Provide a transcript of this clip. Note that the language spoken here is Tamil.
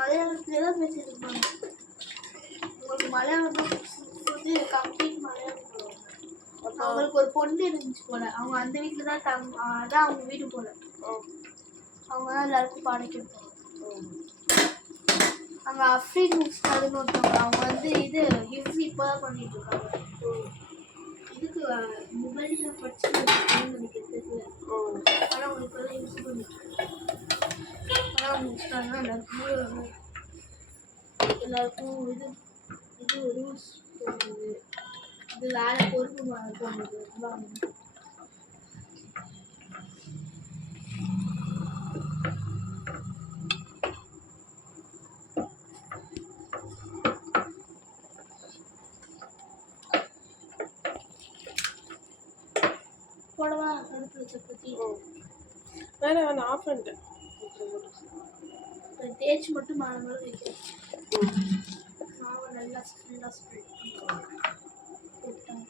மலையாளத்துல தான் பேசிட்டு இருப்பாங்க. உங்களுக்கு மலையாளம் வந்து கம்ப்ளீட் மலையாளம் போடுவாங்க. அவங்களுக்கு ஒரு பொண்ணு இருந்துச்சு போல. அவங்க அந்த வீட்டுல தான் அதான் அவங்க வீடு போல. அவங்க தான் எல்லாருக்கும் பாடிக்கிட்டு அங்கே அஃப்ரீன் முஸ்தாதுன்னு ஒருத்தவங்க. அவங்க வந்து இது ஹிஃப்ஸ் இப்போ தான் பண்ணிட்டு இருக்காங்க. இதுக்கு மொபைலில் படிச்சு எனக்கு தெரியல. ஆனால் அவங்களுக்கு எல்லாம் யூஸ் பண்ணிட்டு ஆனால் அவங்க முஸ்தாதுன்னா எல்லாருக்கும் இது இது ரூல்ஸ் போடுறது, இது வேலை பொறுப்பு போடுறது எல்லாம் போடவா அடுப்பில் சப்பாத்தி வேணாம் ஆஃப் பண்ணிட்டேன். தேய்ச்சி மட்டும் மேலே மேலே வைக்கிறேன். மாவை நல்லா ஃபுல்லாக ஸ்ப்ரெட் பண்ணிட்டேன்.